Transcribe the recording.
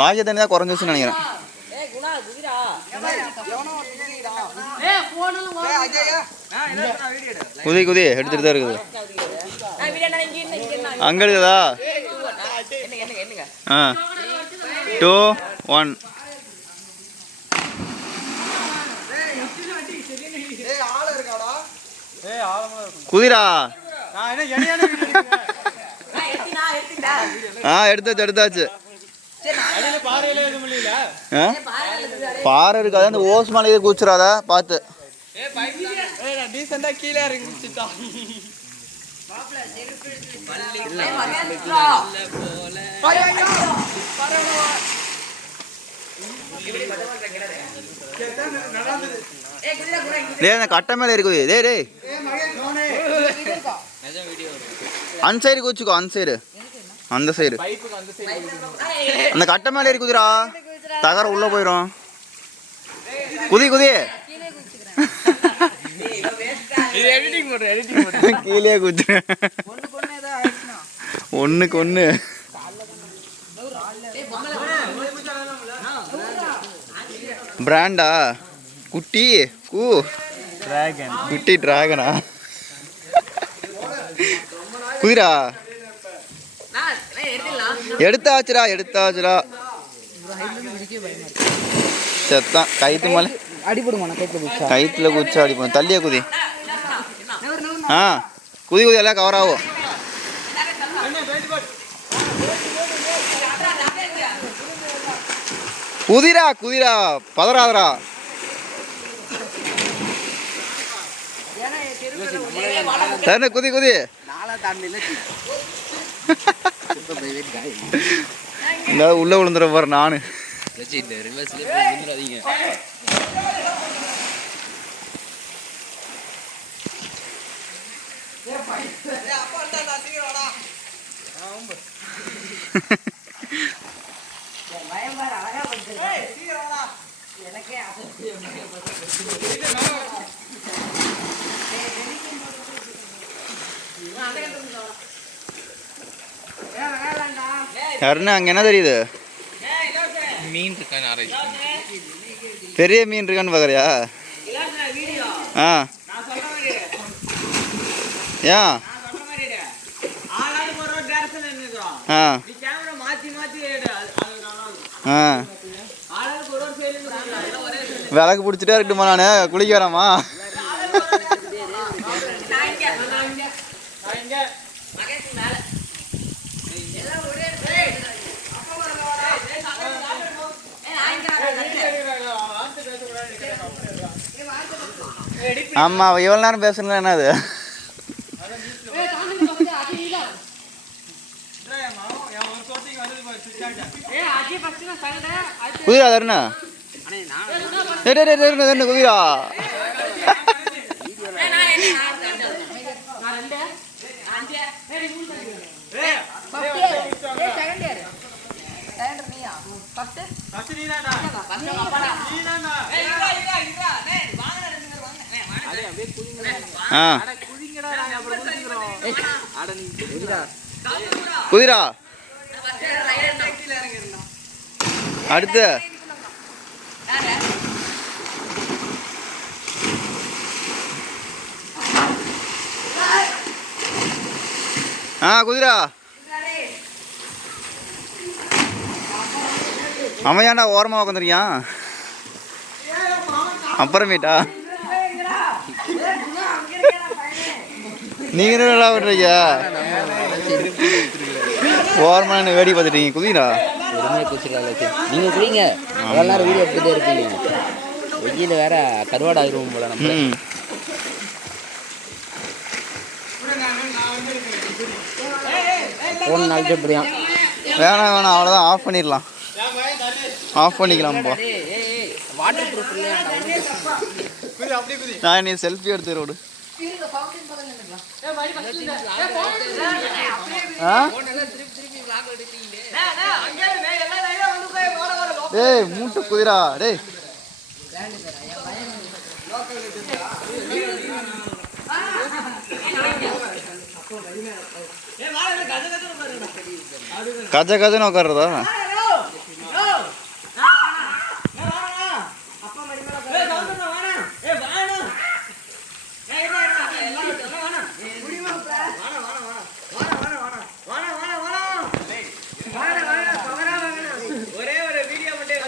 வாக்கிய தண்ணி தான் குறைஞ்சிச்சுன்னு நினைக்கிறேன். குதி குதி எடுத்துட்டு தான் இருக்குது. அங்க இருக்குதா? 2 1 குதிரா. எடுத்தாச்சு. பாறை இருக்காது, அந்த ஓஸ் மலையை குச்சிடாத பார்த்து. கட்ட மேல இருக்குது. டே அந்த சைடு குச்சிக்கோ, அந்த சைடு, அந்த சைடு, அந்த கட்ட மேல இருக்குதுடா. தகர உள்ள போயிடும். குதி குதி. கீழே குச்சி. ஒண்ணுக்கு ஒண்ணு. பிராண்டா? குட்டி டிராகன். குட்டி டிராகனா? குதிரா எடுத்தாச்சுடா. செத்தான். கைத்து மேல அடிபடுமா? கைத்துல குச்சா அடிப்போம். தள்ளியா குதி. குதி குதி எல்லாம் கவர் ஆகும். குதிரா பதறாதரா. குதி குதி. உள்ள விழுந்துற பாரு. நானு அங்க என்ன தெரியுது? மீன் இருக்கான்னு. பெரிய மீன் இருக்கான்னு பாக்குறியா? ஏன் விளக்கு பிடிச்சிட்டே இருக்கட்டுமா? நானு குளிக்க வராமா? ஆமா, எவ்வளவு நேரம் பேசணும்? என்னது குதிரா தருணா? குதிரா குதிரா. அடுத்து குதிரா. அவன் ஏன்டா ஓரமா உட்காந்துருக்கியான்? அப்புறமேட்டா நீங்க நல்லா விடுறீங்க. ஓரமா வேடி பார்த்துட்டீங்க. குதிரா நீங்க குடிங்க. எல்லாரும் வீடியோ எடுத்துட்டே இருப்பீங்க. வெயில வேற கருவாடு ஆயிரும் போல. நம்ம போன் நாளைக்கு எப்படியா? வேணாம் அவ்வளோதான். ஆஃப் பண்ணிடலாம். ஆஃப் பண்ணிக்கலாம்ப்பா. வாட்டர் ப்ரூஃப் இல்லையா? நான் நீ செல்ஃபி எடுத்து ரோடு. டேய் மூட்டு குதிரா. டேய் கஜ கஜன்னு உட்காருறதா? ஒரே ஒரு வீடியோ மட்டும்